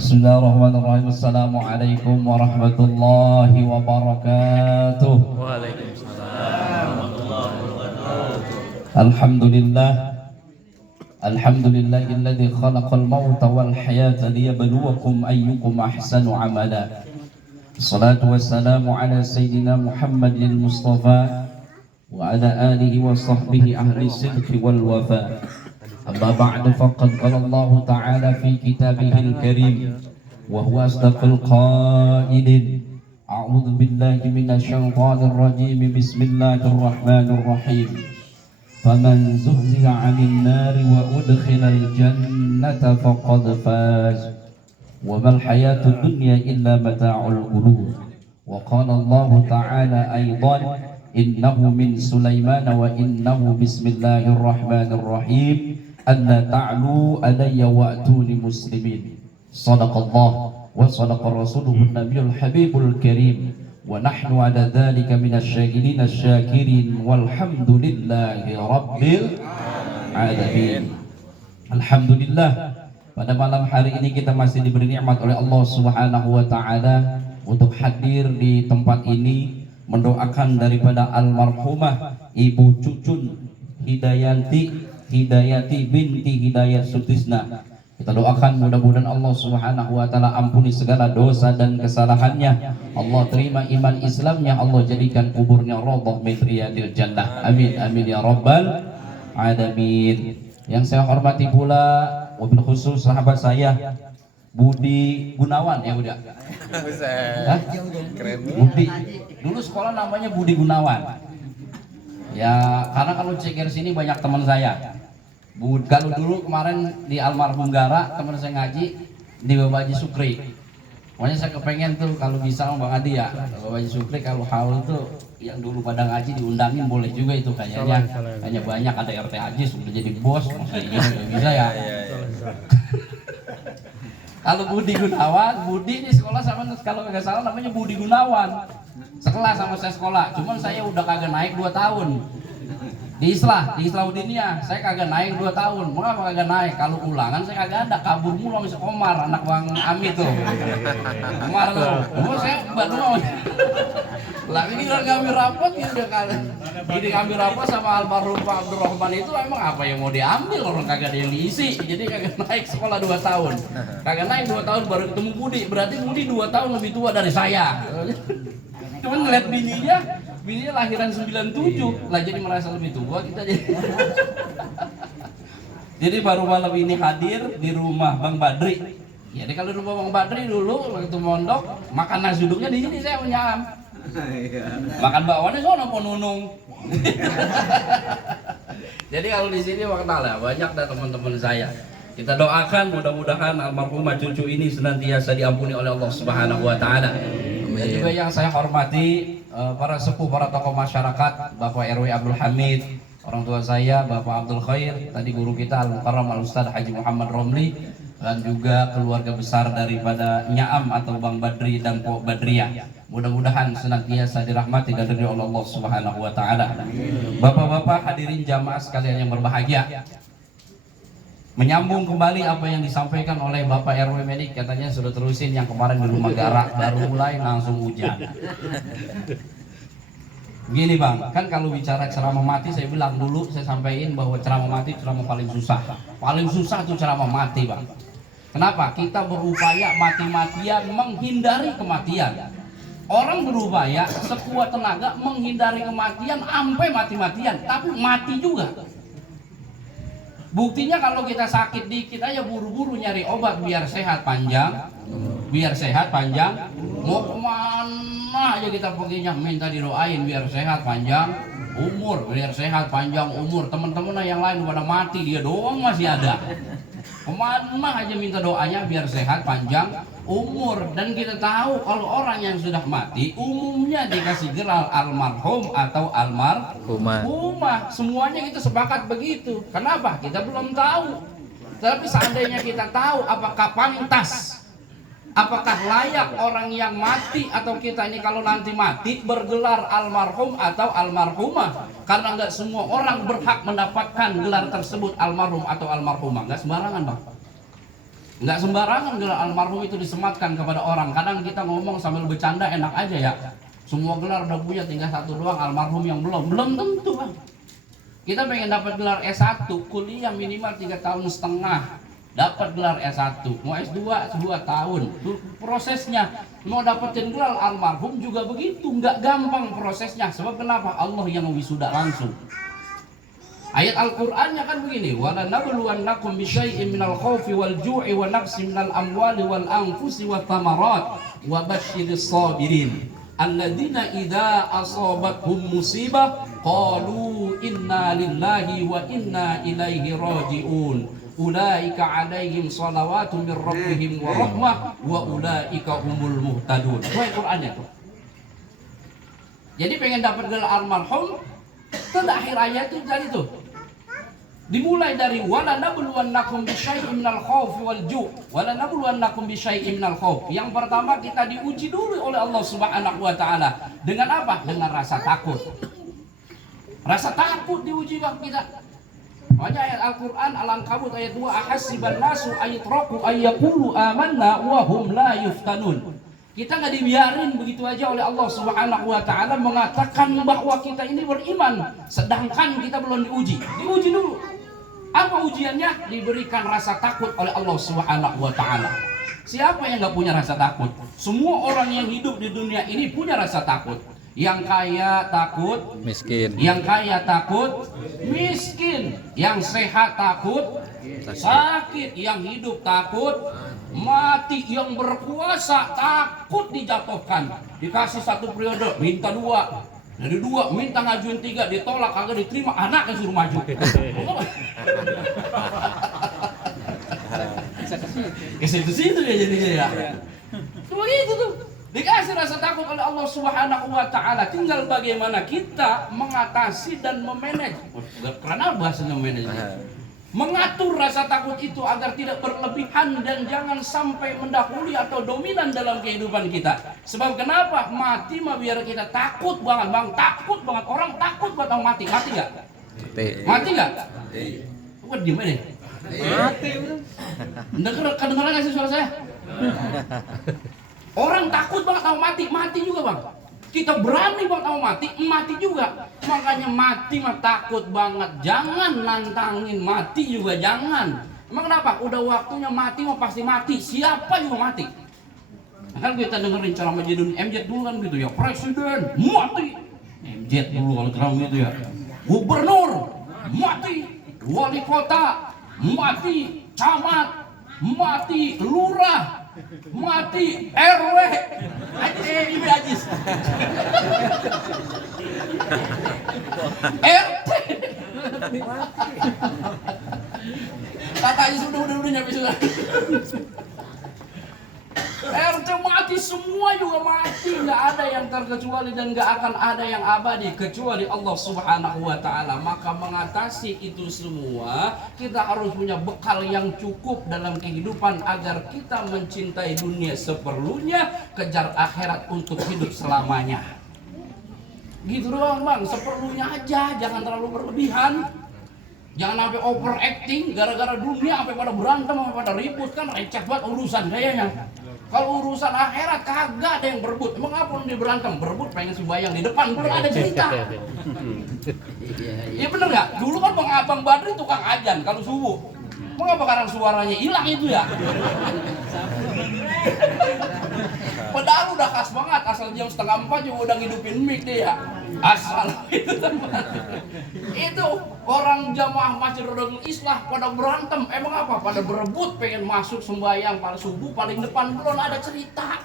Bismillahirrahmanirrahim. Assalamualaikum warahmatullahi wabarakatuh. Waalaikumsalam. Alhamdulillah. Alhamdulillahilladzi khalaqal mauta wal hayata liyabluwakum ayyukum ahsanu amala. Salatu wassalamu ala sayyidina Muhammadil Mustafa wa ala alihi wa sahbihi ahli sidqi wal wafa. أما بعد فقد قال الله تعالى في كتابه الكريم وهو أصدق القائلين أعوذ بالله من الشيطان الرجيم بسم الله الرحمن الرحيم فمن زحزح عن النار وأدخل الجنة فقد فاز وما الحياة الدنيا إلا متاع الغرور وقال الله تعالى أيضا إنه من سليمان وإنه بسم الله الرحمن الرحيم ألا تعلوا علي وأتوني مسلمين صدق الله وصدق رسوله النبي الحبيب الكريم ونحن على ذلك من الشاكرين الشاكرين والحمد لله رب العالمين. Alhamdulillah, pada malam hari ini kita masih diberi nikmat oleh Allah Subhanahu wa taala untuk hadir di tempat ini mendoakan daripada almarhumah Ibu Cucun Hidayati binti Hidayat Sutisna. Kita doakan mudah-mudahan Allah Subhanahu wa taala ampuni segala dosa dan kesalahannya. Allah terima iman Islamnya, Allah jadikan kuburnya radhah min riyadil jannah. Amin amin ya rabbal alamin. Yang saya hormati pula wabil khusus sahabat saya Budi Gunawan ya Budi. Keren. Budi. Dulu sekolah namanya Budi Gunawan. Ya, karena kalau ceker sini banyak teman saya. Kalau dulu kemarin di almarhum Gara, teman saya ngaji di Bapak Haji Sukri. Pokoknya saya kepengen tuh kalau bisa Bang Adi ya, Bapak Haji Sukri kalau haul tuh yang dulu pada ngaji diundangin boleh juga itu kayaknya. Hanya banyak ada RT Haji sudah jadi bos, maksudnya nggak bisa ya. Kalau Budi Gunawan, Budi ini sekolah sama kalau nggak salah namanya Budi Gunawan. Sekelas sama saya sekolah, cuman saya udah kagak naik 2 tahun. Di Islahuddiniyah saya kagak naik 2 tahun. Mengapa kagak naik? Kalau ulangan saya kagak ada, kabur mulu sama si Komar, anak Bang Ami tuh. Komar tuh. Oh saya baru mau. Lah ini kan ngambil rapat ya udah kali. Ini ngambil rapat sama almarhum Pak Abdurrahman itu emang apa yang mau diambil, orang kagak ada yang diisi. Jadi kagak naik sekolah 2 tahun. Kagak naik 2 tahun baru ketemu Budi. Berarti Budi 2 tahun lebih tua dari saya. Cuman ngeliat bininya lahiran 97 lah, jadi merasa lebih tua kita jadi. Jadi baru malam ini hadir di rumah Bang Badri. Jadi kalau di rumah Bang Badri dulu waktu mondok makan nasi uduknya di sini saya punya. Makan bakwannya sono Ponunung. Jadi kalau di sini lah banyak dah teman-teman saya. Kita doakan mudah-mudahan almarhumah cucu ini senantiasa diampuni oleh Allah Subhanahu wa taala. Dan juga yang saya hormati para sepuh, para tokoh masyarakat, Bapak RW Abdul Hamid, orang tua saya Bapak Abdul Khair, tadi guru kita Al-Mukarram Al-Ustadz Haji Muhammad Romli, dan juga keluarga besar daripada Nyaam atau Bang Badri dan Pok Badriyah. Mudah-mudahan senantiasa dirahmati dan diridhoi oleh Allah Subhanahu wa taala. Bapak-bapak hadirin jamaah sekalian yang berbahagia. Menyambung kembali apa yang disampaikan oleh Bapak RW Medik, katanya sudah terusin yang kemarin di rumah Gara, baru mulai langsung hujan. Gini Bang, kan kalau bicara ceramah mati saya bilang dulu, saya sampaikan bahwa ceramah mati ceramah paling susah. Paling susah tuh ceramah mati Bang. Kenapa? Kita berupaya mati-matian menghindari kematian. Orang berupaya sekuat tenaga menghindari kematian sampai mati-matian, tapi mati juga. Buktinya kalau kita sakit dikit aja buru-buru nyari obat biar sehat panjang, mau kemana aja kita perginya minta didoain biar sehat panjang umur, teman-teman yang lain pada mati, dia doang masih ada. Kemana aja minta doanya biar sehat panjang umur. Dan kita tahu kalau orang yang sudah mati umumnya dikasih gelar almarhum atau almarhumah. Semuanya kita sepakat begitu. Kenapa? Kita belum tahu. Tapi seandainya kita tahu, apakah pantas, apakah layak orang yang mati atau kita ini kalau nanti mati bergelar almarhum atau almarhumah? Karena nggak semua orang berhak mendapatkan gelar tersebut almarhum atau almarhumah. Nggak sembarangan Bang. Nggak sembarangan gelar almarhum itu disematkan kepada orang. Kadang kita ngomong sambil bercanda enak aja ya. Semua gelar udah punya, tinggal satu doang almarhum yang belum. Belum tentu bang. Kita pengen dapat gelar S1, kuliah minimal 3,5 tahun. Dapat gelar S1, mau S2 2 tahun. Prosesnya mau dapetin gelar almarhum juga begitu, nggak gampang prosesnya. Sebab kenapa? Allah yang wisuda langsung. Ayat Al-Qur'annya kan begini, wala nabluwannakum bisyai'in minal khaufi wal ju'i wa naqsin minal amwali wal anfusi wat thamarat wa basyiris sabirin alladzina idza asabathum musibah qalu inna lillahi wa inna ilaihi raji'un ulaika 'alaihim shalawatun mir rabbihim wa rahmah wa ulaika humul muhtadun. Itu Al-Qur'annya tuh. Jadi pengen dapat gelar almarhum, itu akhir ayat itu jadi tuh. Dimulai dari wala nabluwannakum bisyai'in minal khaufi wal ju'. Wala nabluwannakum bisyai'in minal khauf. Yang pertama kita diuji dulu oleh Allah Subhanahu wa taala. Dengan apa? Dengan rasa takut. Rasa takut diuji bang kita. Makanya ayat Al-Qur'an Al-Ankabut ayat 2 ahasiban nasu ayatraku ayyaqulu amanna wa hum la yuftanun. Kita nggak dibiarin begitu aja oleh Allah Subhanahu wa taala mengatakan bahwa kita ini beriman sedangkan kita belum diuji. Diuji dulu. Apa ujiannya? Diberikan rasa takut oleh Allah Subhanahu wa taala. Siapa yang nggak punya rasa takut? Semua orang yang hidup di dunia ini punya rasa takut. Yang kaya takut miskin, yang kaya takut miskin, yang sehat takut sakit, yang hidup takut mati, yang berkuasa takut dijatuhkan. Dikasih 1 periode minta 2, dari 2 minta ngajuin 3, ditolak kagak diterima, anaknya suruh maju. Ke situ-situ ya jadinya ya. Cuma gitu tuh. Dikasih rasa takut oleh Allah Subhanahu wa taala. Tinggal bagaimana kita mengatasi dan memanage. Karena bahasanya manage. Mengatur rasa takut itu agar tidak berlebihan dan jangan sampai mendahului atau dominan dalam kehidupan kita. Sebab kenapa? Mati mah biar kita takut banget bang, takut banget. Orang takut banget mau mati, mati nggak? Mati nggak? Bukan gimana nih? Mati udah. Kedengeran nggak sih suara saya? Orang takut banget mau mati, mati juga bang. Kita berani banget mau mati, mati juga. Makanya mati mah takut banget. Jangan nantangin mati juga jangan. Emang kenapa? Udah waktunya mati mah pasti mati. Siapa juga mati. Nah, kan kita dengerin ceramah Jedun MJ dulu kan gitu ya. Presiden mati. MJ dulu kalau ceramah gitu ya. Gubernur mati. Wali kota mati. Camat mati. Lurah mati, RW ini ajis RT katanya sudah nyampe sudah RT mati, semua juga mati, nggak ada yang terkecuali dan nggak akan ada yang abadi kecuali Allah Subhanahu wa taala. Maka mengatasi itu semua kita harus punya bekal yang cukup dalam kehidupan agar kita mencintai dunia seperlunya, kejar akhirat untuk hidup selamanya. Gitu doang bang, seperlunya aja, jangan terlalu berlebihan. Jangan sampai overacting gara-gara dunia sampai pada berantem, sampai pada ribut, kan receh banget urusan kayaknya. Kalau urusan akhirat kagak ada yang berebut. Emang apa dia berantem? Berebut pengen sembahyang di depan, belum ada cerita. Iya bener nggak? Dulu kan Bang Abang Badri tukang ajan kalau subuh. Mengapa sekarang suaranya hilang itu ya? Padahal udah khas banget, asal jam 3:30 juga udah ngidupin mic dia. Asal itu teman. Itu orang jamaah Masjid Rodul Islah pada berantem. Emang apa? Pada berebut pengen masuk sembahyang pada subuh paling depan, belum ada cerita.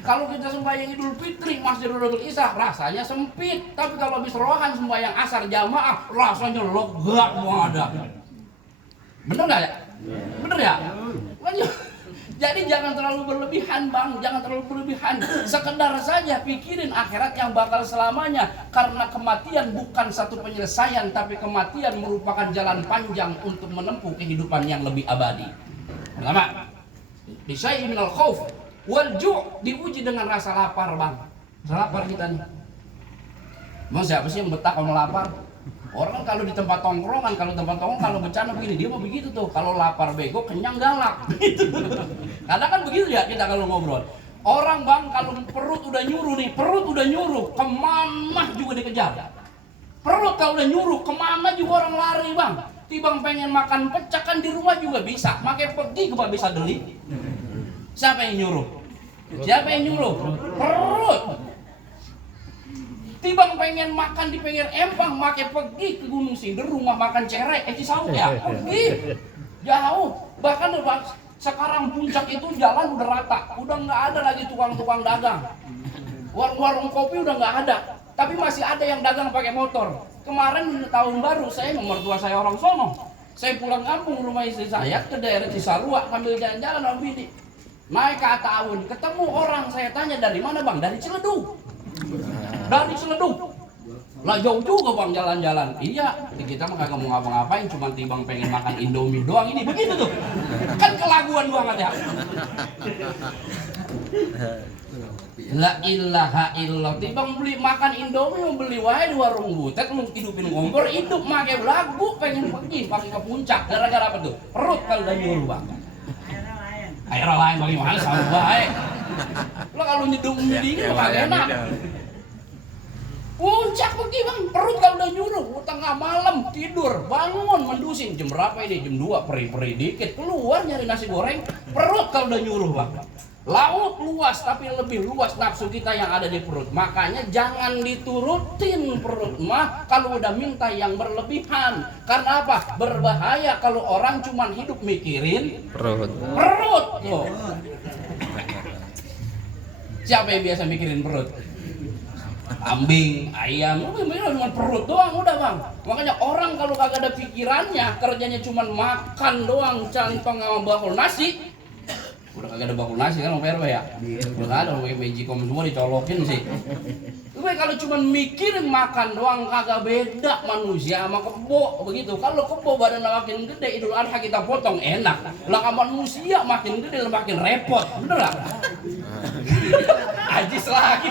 Kalau kita sembahyang Idul Fitri Masjid Rodul Islah rasanya sempit, tapi kalau habis rohan sembahyang asar jamaah rasanya lega banget. Bener nggak ya? Bener ya? Jadi jangan terlalu berlebihan bang, jangan terlalu berlebihan. Sekedar saja pikirin akhirat yang bakal selamanya. Karena kematian bukan satu penyelesaian, tapi kematian merupakan jalan panjang untuk menempuh kehidupan yang lebih abadi. Pertama, bisyai'in minal khauf wal ju', diuji dengan rasa lapar bang. Rasa lapar kita nih. Mau siapa sih yang betah kalau lapar? Orang kalau di tempat tongkrongan, kalau bercanda begini, dia mau begitu tuh. Kalau lapar bego, kenyang galak. Gitu. Karena kan begitu ya kita kalau ngobrol. Orang bang kalau perut udah nyuruh, kemana juga dikejar. Perut kalau udah nyuruh, kemana juga orang lari bang. Tibang pengen makan pecah kan di rumah juga bisa. Makai pergi ke bisa beli. Siapa yang nyuruh? Perut. Tibang pengen makan di pinggir empang, makai pergi ke Gunung Sindur, rumah makan cerek, Cisauk ya, pergi. Jauh. Bahkan bang, sekarang puncak itu jalan udah rata, udah nggak ada lagi tukang-tukang dagang. Warung-warung kopi udah nggak ada, tapi masih ada yang dagang pakai motor. Kemarin tahun baru saya mertua saya orang sono. Saya pulang kampung rumah istri saya ke daerah Cisarua sambil jalan-jalan sama bini. Naik ke Ataun, ketemu orang, saya tanya dari mana bang? Dari Ciledug. Lah jauh juga bang jalan-jalan. Iya, kita mah kagak mau ngapa-ngapain, cuma tibang pengen makan Indomie doang ini begitu tuh. Kan kelaguan banget ya. La ilaha illallah. Tibang beli makan Indomie, mau beli wae di warung butet, lu hidupin kompor, hidup make lagu pengen pergi pakai ke puncak. Gara-gara apa tuh? Perut kalau udah nyuruh bang. Air lain bagaimana sama baik. Lo kalau nyedung dingin kagak enak. Puncak pergi bang, perut kalau udah nyuruh, tengah malam tidur, bangun mendusin jam berapa ini? Jam 2 peri-peri dikit, keluar nyari nasi goreng, perut kalau udah nyuruh bang. Laut luas tapi lebih luas nafsu kita yang ada di perut. Makanya jangan diturutin perut mah kalau udah minta yang berlebihan. Karena apa? Berbahaya kalau orang cuma hidup mikirin perut. Tuh. Siapa yang biasa mikirin perut? Kambing, ayam, cuma perut doang udah bang. Makanya orang kalau kagak ada pikirannya, kerjanya cuma makan doang, canpang sama bakul nasi. Udah kagak ada bakul nasi kan Om ya? Udah gak ada, Magicom semua dicolokin sih. Tapi kalau cuma mikirin makan doang kagak beda manusia sama kebo begitu. Kalau kebo badan makin gede, Idul Adha kita potong enak. Lah manusia makin gede makin repot, bener gak? Ajis lagi.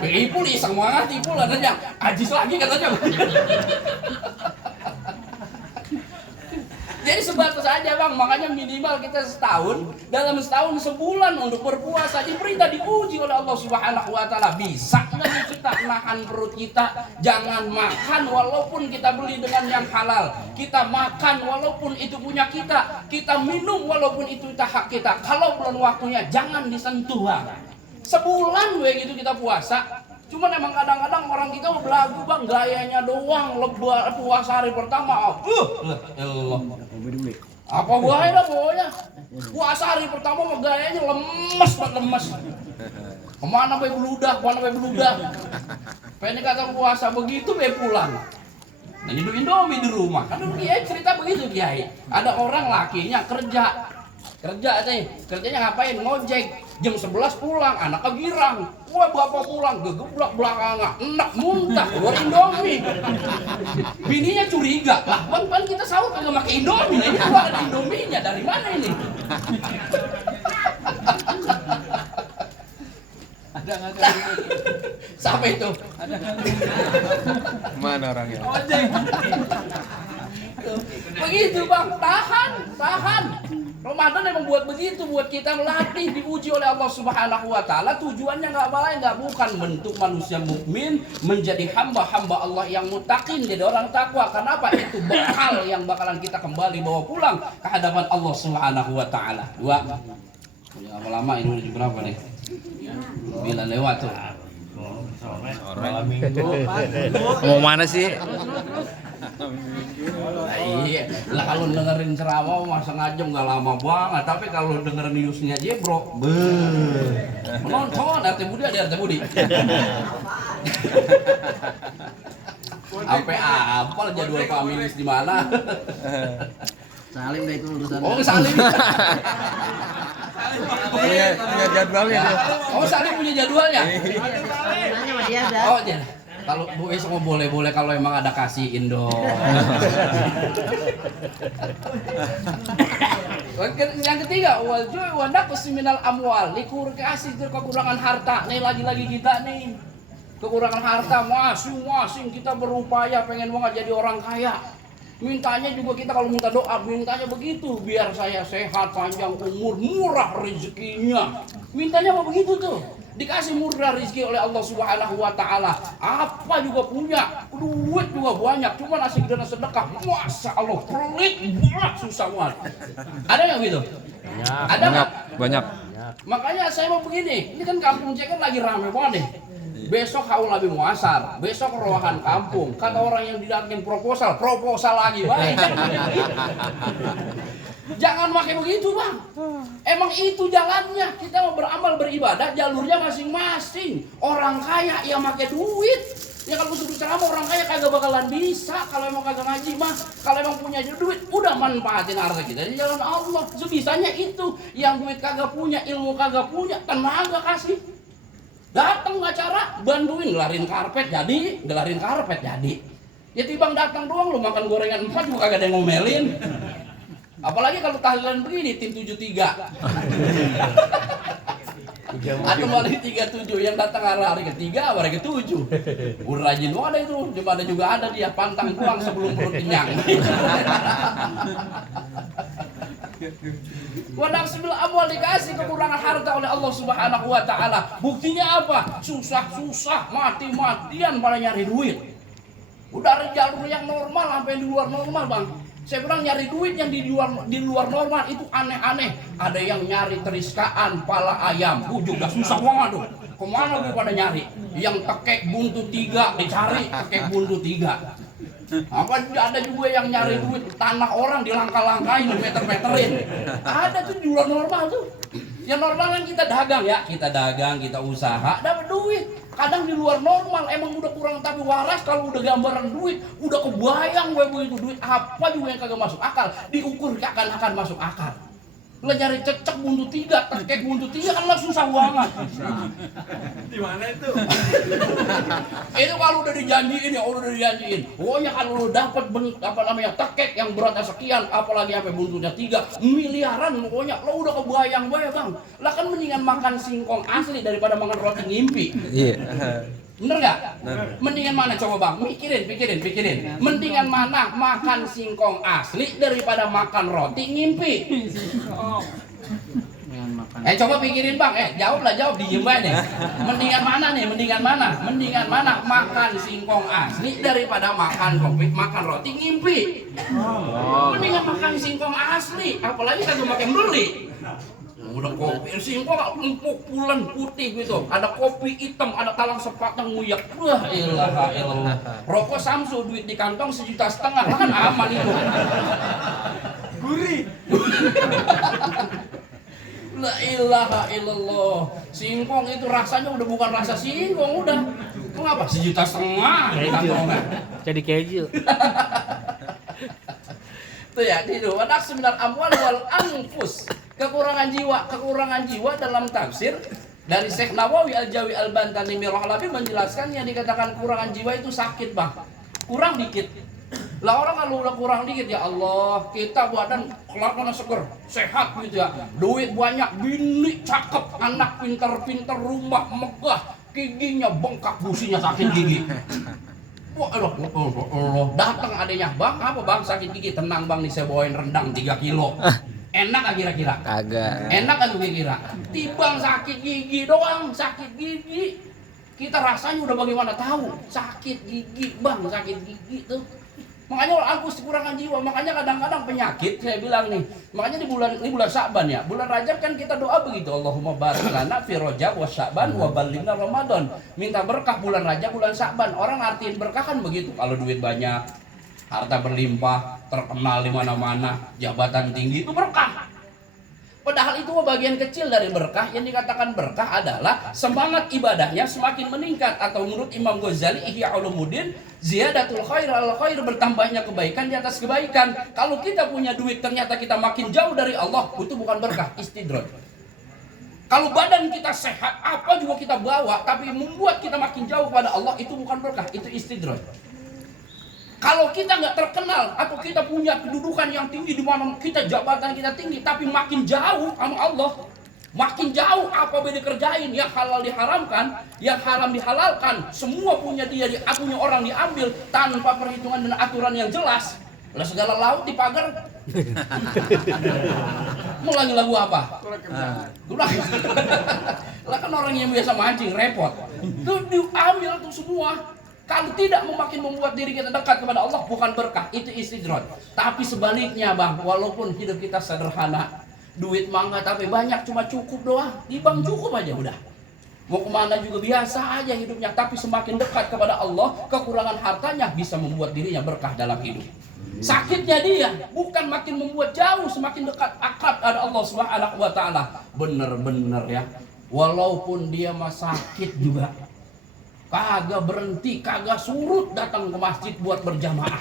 Ipul iseng banget, Ipul katanya ajis lagi katanya. Jadi sebatas aja bang, makanya minimal kita dalam setahun sebulan untuk berpuasa diperintah diuji oleh Allah Subhanahu Wa Taala. Bisa nggak kita nahan perut kita? Jangan makan walaupun kita beli dengan yang halal. Kita makan walaupun itu punya kita. Kita minum walaupun itu hak kita. Kalau belum waktunya jangan disentuh bang. Sebulan gitu kita puasa. Cuman emang kadang-kadang orang kita belagu bang, gayanya doang lebar puasa hari pertama. Allah. Apa gaya dah pokoknya. Puasa hari pertama mah gayanya lemes. Kemana be beludak. Pengen kata puasa begitu be pulang. Nah hidup Indomie di rumah. Kan dulu Kiai cerita begitu Kiai. Ada orang lakinya kerjanya ngapain? Ngojek. Jam 11 pulang, anak kegirang. Wah bapak pulang, gegeblak belakangnya, enak muntah, keluar Indomie. Bininya curiga, lah bang kita sahur kagak pakai Indomie, nah ini keluar ada Indominya, dari mana ini? Ada nggak? Siapa itu? Ada nggak? Mana orangnya? Begitu bang, tahan. Ramadan memang buat begitu, buat kita melatih, diuji oleh Allah Subhanahu Wa Taala. Tujuannya bukan bentuk manusia mukmin menjadi hamba-hamba Allah yang muttaqin, jadi orang takwa. Kenapa? Itu bekal yang bakalan kita kembali bawa pulang ke hadapan Allah Subhanahu Wa Taala. Dua, lama-lama ini udah berapa nih? Bila lewat tuh. Mau mana sih? Iya, lah kalau dengerin ceramah masa ngajeng nggak lama banget, tapi kalau dengerin newsnya aja bro, menonton RT Budi. Sampai apal jadwal pamilis di mana? Salim deh itu urusan. Oh Salim. Punya jadwalnya dia. Oh Salim punya jadwalnya. Nanya sama dia dah. Oh dia. Kalau besok mau boleh kalau emang ada kasihin dong. Yang ketiga, wal ju'i wa naqsi minal amwal. Kasih kekurangan harta. Nih lagi-lagi kita nih. Kekurangan harta, masing-masing kita berupaya pengen banget jadi orang kaya. Mintanya juga kita kalau minta doa, mintanya begitu, biar saya sehat, panjang umur, murah rezekinya. Mintanya apa begitu tuh? Dikasih murah rezeki oleh Allah Subhanahu wa taala. Apa juga punya, duit juga banyak, cuma asik dana sedekah. Masya Allah, pelit banget, susah banget. Ada nggak gitu? Ada nggak? Banyak. Makanya saya mau begini, ini kan kampung saya kan lagi rame banget nih. Besok haul Nabi Muasar, besok rohan kampung. Kata orang yang didatengin proposal lagi, baik. Jangan pakai begitu, Bang. Emang itu jalannya. Kita mau beramal beribadah, jalurnya masing-masing. Orang kaya yang pakai duit. Ya kalau suruh ceramah orang kaya kagak bakalan bisa. Kalau emang kagak ngaji mah, kalau emang punya duit, udah manfaatin harta kita di jalan Allah. Sebisanya itu. Yang duit kagak punya, ilmu kagak punya, tenaga kasih. Datang acara, bantuin gelarin karpet jadi. Ya tibang datang doang lu makan gorengan 4 juga kagak ada yang ngomelin. Apalagi kalau tahlilan begini tim 73. Atau hari 37 yang datang hari ketiga, hari ke-7. Udah rajin lu ada itu, cuma ada juga ada dia pantang pulang sebelum perut kenyang. Wanaqsil amwal dikasih kekurangan harta oleh Allah Subhanahu wa taala. Buktinya apa? Susah-susah, mati-matian pada nyari duit. Udah dari jalur yang normal sampai di luar normal, Bang. Saya bilang nyari duit yang di luar normal itu aneh-aneh. Ada yang nyari teriskaan pala ayam. Juga susah banget tuh. Kemana gue pada nyari? Yang tekek buntu 3 dicari, tekek buntu 3. Apa ada juga yang nyari duit tanah orang dilangkah-langkahin, dimeter-meterin. Ada tuh di luar normal tuh. Yang normal kan kita dagang ya, kita usaha, dapat duit. Kadang di luar normal emang udah kurang tapi waras, kalau udah gambaran duit, udah kebayang gue begitu duit apa juga yang kagak masuk akal, diukur akan masuk akal. Lo nyari cecek buntu 3, tekek buntu 3 kan lah susah banget. Di mana itu? Itu kalau udah dijanjiin, pokoknya kalau lo dapat tekek yang beratnya sekian, apalagi sampai buntunya 3 miliaran, pokoknya lo udah kebayang Bang. Lah kan mendingan makan singkong asli daripada makan roti ngimpi. Iya. Bener nggak? Mendingan mana coba Bang? Pikirin. Mendingan mana makan singkong asli daripada makan roti ngimpi? Coba pikirin Bang. Jawab diem aja nih. Mendingan mana makan singkong asli daripada makan roti ngimpi? Mendingan makan singkong asli, apalagi kagak makan beli. Udah kopi singkong empuk pulen putih gitu, ada kopi hitam, ada talang sepatang nguyak. Wah ilah. Rokok Samsu duit di kantong 1,5 juta kan aman itu. Gurih. La ilaha illallah. Singkong itu rasanya udah bukan rasa singkong, udah. Kenapa 1,5 juta di kantongnya? Jadi keju. Tuh ya, itu wanaqsil minal amwal wal anfus. Kekurangan jiwa dalam tafsir dari Syekh Nawawi Al-Jawi Al-Bantani Mirahalabi menjelaskan yang dikatakan kurangan jiwa itu sakit Bang, kurang dikit. Lah orang kalau udah kurang dikit, ya Allah, kita badan kelakuan seger, sehat gitu ya, duit banyak, bini cakep, anak pinter-pinter, rumah megah, giginya bengkak, businya sakit gigi. Wah, Allah, datang adanya Bang, apa Bang sakit gigi? Tenang Bang, nih saya bawain rendang 3 kilo. Enak gak kira-kira? Kagak. Enak gak kira-kira? Tibang sakit gigi doang, sakit gigi. Kita rasanya udah bagaimana tahu? Sakit gigi, Bang, sakit gigi tuh. Makanya aku kekurangan jiwa, makanya kadang-kadang penyakit saya bilang nih. Makanya di bulan Sya'ban ya. Bulan Rajab kan kita doa begitu, Allahumma barik lana fi Rajab wa Sya'ban wa ballighna Ramadan. Minta berkah bulan Rajab, bulan Sya'ban. Orang artiin berkah kan begitu. Kalau duit banyak, harta berlimpah, terkenal di mana-mana, jabatan tinggi itu berkah. Padahal itu bagian kecil dari berkah. Yang dikatakan berkah adalah semangat ibadahnya semakin meningkat, atau menurut Imam Ghazali Ihya Ulumuddin, ziyadatul khair al khair, bertambahnya kebaikan di atas kebaikan. Kalau kita punya duit ternyata kita makin jauh dari Allah, itu bukan berkah, istidraj. Kalau badan kita sehat, apa juga kita bawa, tapi membuat kita makin jauh pada Allah, itu bukan berkah, itu istidraj. Kalau kita nggak terkenal atau kita punya kedudukan yang tinggi di mana kita jabatan kita tinggi, tapi makin jauh sama Allah, makin jauh apa beda kerjain, yang halal diharamkan, yang haram dihalalkan, semua punya dia, punya orang diambil tanpa perhitungan dan aturan yang jelas. Lah segala laut dipagar. Mau lagu apa? Kurang. Lah kan orang yang biasa mancing repot. Itu diambil tuh semua. Kalau tidak makin membuat diri kita dekat kepada Allah, bukan berkah, itu istidraj. Tapi sebaliknya bang, walaupun hidup kita sederhana, duit mangga tapi banyak, cuma cukup doang, di bank cukup aja udah. Mau kemana juga biasa aja hidupnya, tapi semakin dekat kepada Allah, kekurangan hartanya bisa membuat dirinya berkah dalam hidup. Sakitnya dia bukan makin membuat jauh, semakin dekat akrab ada Allah Subhanahu wa taala. Bener-bener ya. Walaupun dia mah sakit juga, kagak berhenti, kagak surut datang ke masjid buat berjamaah.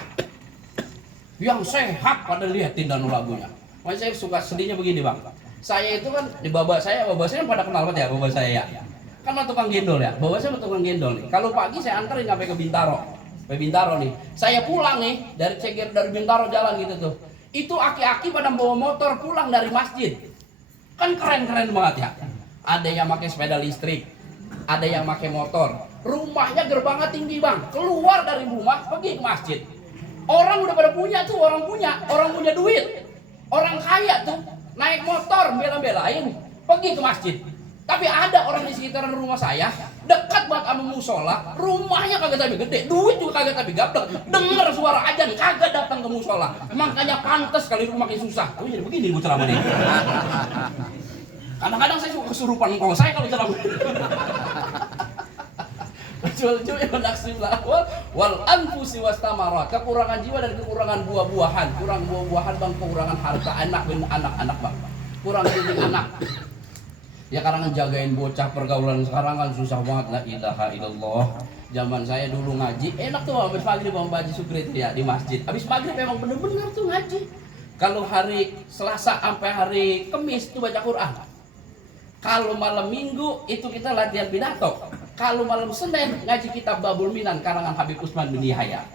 Yang sehat pada lihatin dan lagunya. Makanya saya suka sedihnya begini bang. Saya itu kan di bapak saya pada kenal banget ya bapak saya ya. Kan tukang gendol ya, bapak saya tukang gendol nih. Kalau pagi saya anterin sampai ke Bintaro nih. Saya pulang nih dari Ceger, dari Bintaro jalan gitu tuh. Itu aki-aki pada bawa motor pulang dari masjid. Kan keren-keren banget ya. Ada yang pakai sepeda listrik, ada yang pakai motor. Rumahnya gerbangnya tinggi bang. Keluar dari rumah pergi ke masjid. Orang udah pada punya tuh, orang punya duit. Orang kaya tuh naik motor bela-belain pergi ke masjid. Tapi ada orang di sekitaran rumah saya dekat banget sama musola, rumahnya kagak tapi gede, duit juga kagak tapi gablek, denger suara ajan kagak datang ke musola. Makanya pantas kali rumah makin susah. Oh jadi begini gue ceramah nih. Kadang-kadang saya suka kesurupan kalau saya kalau ceramah. Wal anfusi wastamarat, kekurangan jiwa dan kekurangan buah-buahan. Kurang buah-buahan bang, kekurangan harta anak-anak bang, kurang didik anak. Ya karena jagain bocah pergaulan sekarang kan susah banget. La ilaha illallah. Zaman saya dulu ngaji enak tuh, habis maghrib bang Haji Sukri itu ya di masjid. Habis maghrib memang bener-bener tuh ngaji. Kalau hari Selasa sampai hari Kamis tuh baca Quran. Kalau malam Minggu itu kita latihan pidato. Kalau malam Senin ngaji kitab Babul Minan karangan Habib Utsman bin Yahya.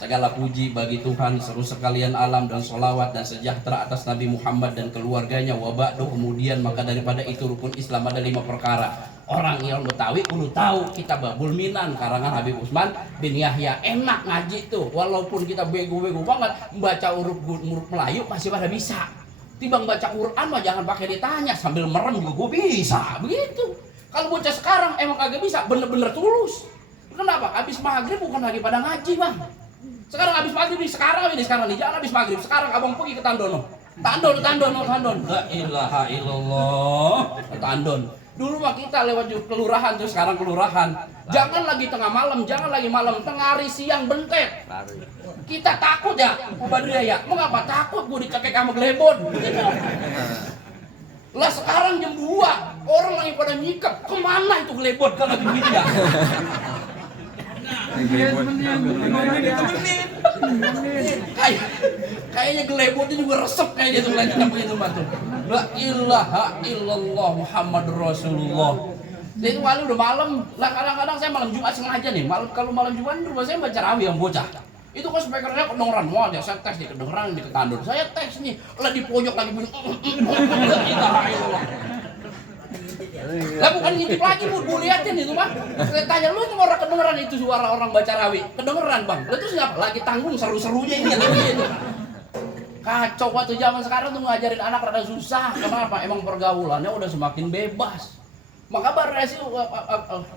Segala puji bagi Tuhan, seru sekalian alam dan sholawat dan sejahtera atas Nabi Muhammad dan keluarganya. Wabakdo, kemudian maka daripada itu rukun Islam ada 5 perkara. Orang yang Betawi perlu tahu kitab Babul Minan karangan Habib Utsman bin Yahya. Enak ngaji tuh, walaupun kita bego-bego banget membaca huruf Melayu masih pada bisa. Timbang baca Quran mah jangan pakai ditanya, sambil merem juga gue bisa begitu. Kalau bocah sekarang emang kagak bisa, bener-bener tulus. Kenapa? Habis maghrib bukan lagi pada ngaji bang. Sekarang habis maghrib nih, sekarang nih, jangan habis maghrib. Sekarang abang pergi ke Tandono. La ilaha illallah. Tandon. Dulu mah kita lewat kelurahan tuh, sekarang kelurahan. Jangan lagi tengah malam, jangan lagi malam, tengah hari siang bentet. Kita takut ya, Badria ya. Mengapa takut? Gue dicekek sama gelebon. Gitu. Lah sekarang jam 2, orang lagi pada nyikap. Kemana itu gelebon kalau begini ya? Kayaknya gelebotnya juga resep kayak gitu lagi itu batu. La ilaha illallah Muhammadur Rasulullah. Jadi itu kali udah malam. Lah kadang-kadang saya malam Jumat sengaja nih. Kalau malam Jumat rumah saya baca rawi yang bocah. Itu kan speakernya kedengeran, wah ya saya tes nih kedengeran di Ketandun. Saya tes nih, lah di pojok lagi bunyi. La ilaha illallah. Lah bukan ngintip lagi bu liatin itu mah. Saya tanya lu orang kedengeran itu suara orang baca rawi, kedengeran bang. Lu terus ngapa? Lagi tanggung seru-serunya ini gitu. Kacau waktu zaman sekarang tuh ngajarin anak rada susah. Kenapa? Emang pergaulannya udah semakin bebas. Maka berarti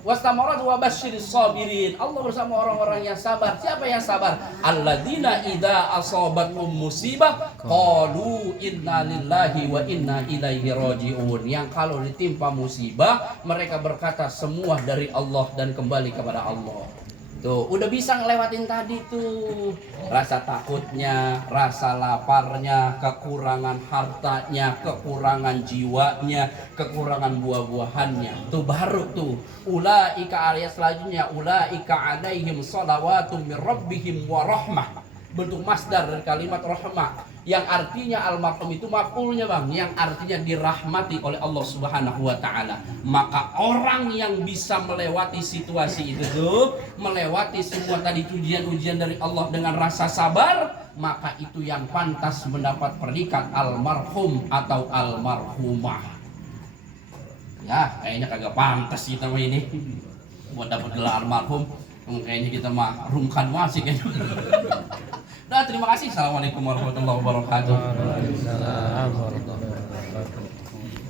wastamarat wa basyiris sabirin. Allah bersama orang-orang yang sabar. Siapa yang sabar? Alladzina idza asabathum musibah qalu inna lillahi wa inna ilaihi raji'un. Yang kalau ditimpa musibah mereka berkata semua dari Allah dan kembali kepada Allah. Tuh, udah bisa ngelewatin tadi tuh rasa takutnya, rasa laparnya, kekurangan hartanya, kekurangan jiwanya, kekurangan buah-buahannya. Tuh baru tuh ulaika ayat selanjutnya ulaika alaihim shalawatum mir rabbihim wa rahmah. bentuk masdar dari kalimat rahmah yang artinya almarhum itu maf'ulnya Bang, yang artinya dirahmati oleh Allah Subhanahu wa taala. Maka orang yang bisa melewati situasi itu tuh, melewati semua tadi ujian-ujian dari Allah dengan rasa sabar, maka itu yang pantas mendapat predikat almarhum atau almarhumah. Ya, kayaknya kagak pantas kita mah ini buat dapat gelar almarhum. Kayaknya kita mah rumkan masih kan. Nah, terima kasih. Assalamualaikum warahmatullahi wabarakatuh. Waalaikumsalam warahmatullahi wabarakatuh.